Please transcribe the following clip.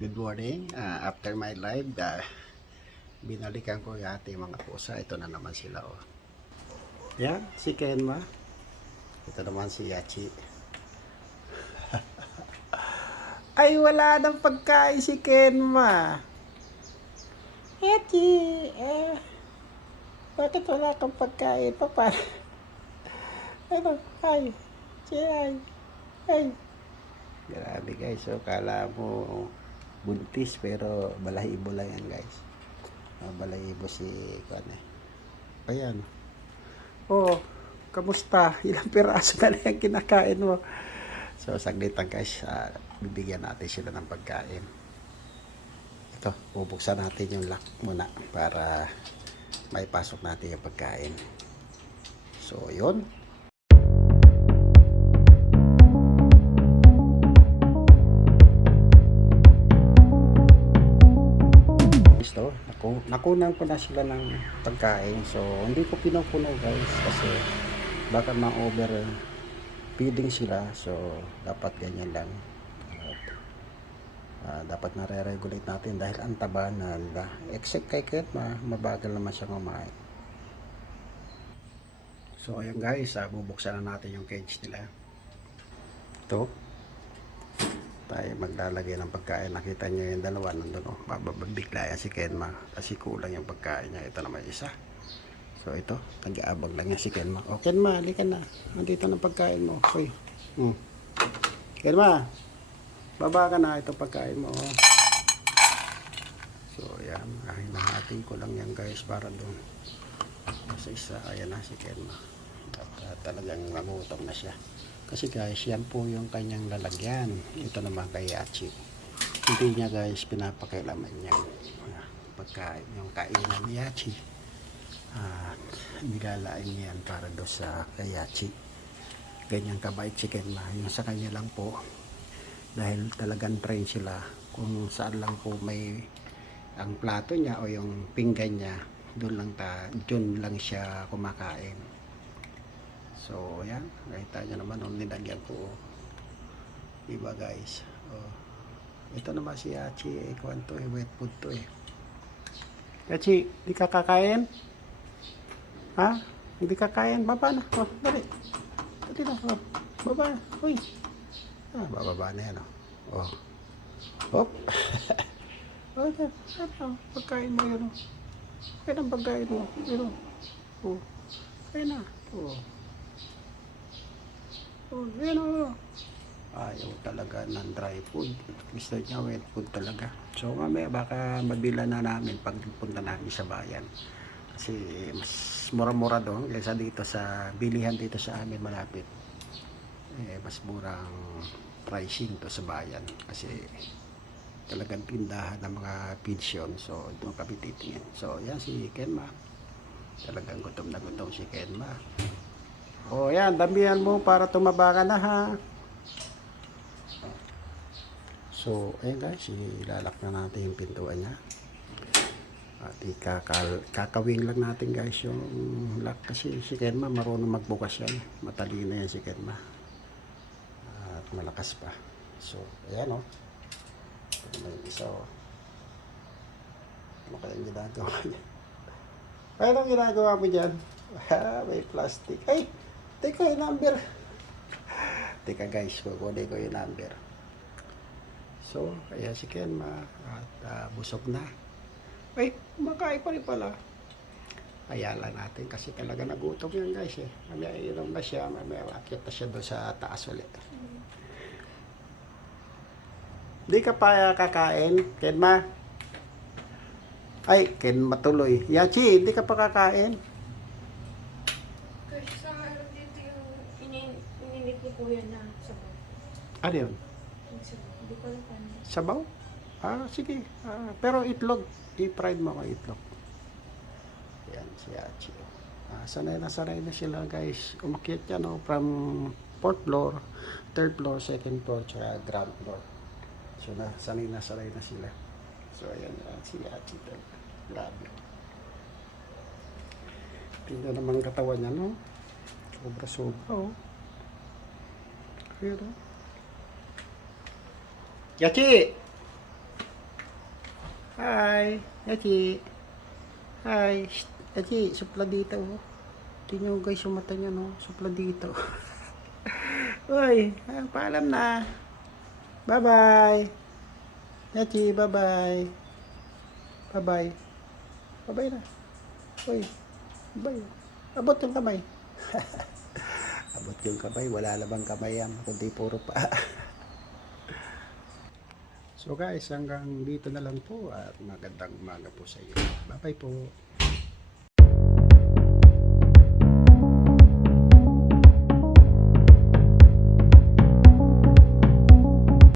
Good morning. Ah, after my live, ah, binalikan ko yung ating mga pusa. Ito na naman sila. Oh. Yan, si Kenma. Ito naman si Yachi. Ay, wala nang pagkain si Kenma. Yachi, eh, bakit wala kang pagkain? Papa, ano, ay, si ay, ay. Grabe guys, so kala mo buntis pero balahibo lang yan guys. Ah, balahibo si kuan eh. Ayan. Oh, kamusta? Ilang piraso na lang kinakain mo? So, saglit lang guys, ah, bibigyan natin sila ng pagkain. Ito, bubuksan natin yung lock muna para may pasok natin yung pagkain. So, yun. Nakunan ko na sila ng pagkain. So, hindi ko pinupuno guys kasi baka ma-over feeding sila. So, dapat ganyan lang. At, ah, dapat nare-regulate natin dahil ang taba na nila. Except kay Kurt, ma mabagal naman siya kumain. So, ayan guys, ah, bubuksan na natin yung cage nila. Ito tayo maglalagay ng pagkain. Nakita nyo yung dalawa nandun. Oh, bababigla yan si Kenma. Kasi kulang yung pagkain niya. Ito naman isa. So ito, nag-aabag lang yan si Kenma. Oh, Kenma, halika na. Nandito ng pagkain mo. Hoy. Hmm. Kenma, baba ka na. Ito pagkain mo. Oh. So, yan. Ay, nahati ko lang yan guys para doon. Sa isa, ayan na si Kenma. At, ah, talagang nagutom na siya. Kasi guys, yan po yung kanyang lalagyan. Ito naman kay Yachi. Hindi niya guys pinapakailaman niya ah, pagkain, yung kainan ni Yachi. At nilalain niya yan para do sa kay Yachi. Ganyan kabait si Kenma. Yung sa kanya lang po, dahil talagang train sila kung saan lang po may ang plato niya o yung pinggan niya, doon lang ta, lang siya kumakain. So, ayan. Nakita nyo naman nung nilagyan ko. Diba guys? Oh. Ito naman si Yachi. Eh, to eh. Wet food to eh. Yachi, di ka kakain? Ha? Hindi kakain? Baba na. Oh, dali. Dali na. Oh. Baba. Uy. Ah, bababa na yan oh. Oh. Hop. oh, yan. Ano? Pagkain mo yun oh. Kaya ang pagkain mo. Oh. Oh. Kaya na. Oh. Oh, yan o. Ayaw talaga ng dry food. Gusto niya wet food talaga. So mamaya baka mabila na namin pag punta namin sa bayan. Kasi mas mura-mura doon kaysa dito sa bilihan dito sa amin malapit. Eh, mas murang pricing to sa bayan. Kasi talagang tindahan ng mga pension. So doon kami titingin. So yan si Kenma. Talagang gutom na gutom si Kenma. O yan, damihan mo para tumaba ka na ha. So, ayun guys, ilalak na natin yung pintuan niya. At ikakal, kakawing lang natin guys yung lock kasi si Kenma marunong magbukas yan. Matalino yan si Kenma. At malakas pa. So, ayan. Oh. Yung isa o. Oh. Ano kayang ginagawa niya? Anong ginagawa mo dyan? Ha, may plastic. Ay! Teka, yung number. Teka guys, kukunin ko yung number. So, ayan si Kenma. At ah, busog na. Ay, makain pa rin pala. Kaya lang natin kasi talaga nagutom yan guys eh. Mamaya inom na siya, mamaya akit na siya doon sa taas ulit. Di ka pa kakain, Kenma? Ay, Kenma tuloy. Yachi, di ka pa kakain? Kasi sa ano dito yung inin ininit ni Kuya na sabaw. Ano yun? Sabaw. Ah, sige. Ah, pero itlog. I-fried mo ko itlog. Yan, si Achi. Ah, sanay na sanay na sila guys. Umakyat yan oh, from fourth floor, third floor, second floor, tsaka ground floor. So, na, sanay na sanay na sila. So, ayan, ah, si Achi. Grabe. Tingnan naman katawan niya, no? Sobra-sobra, oh. Pero, Yachi! Hi. Yachi. Hi. Shh. Yachi, supla dito. Oh. Tingnan nyo guys yung mata niya, no? Supla dito. Uy, ah, paalam na. Bye-bye. Yachi, bye-bye. Bye-bye. Bye-bye na. Uy, bye. Abot yung kamay. Abot yung kamay. Wala labang kamay yan. Kundi puro pa. so guys, hanggang dito na lang po at magandang umaga po sa iyo. Bye-bye po.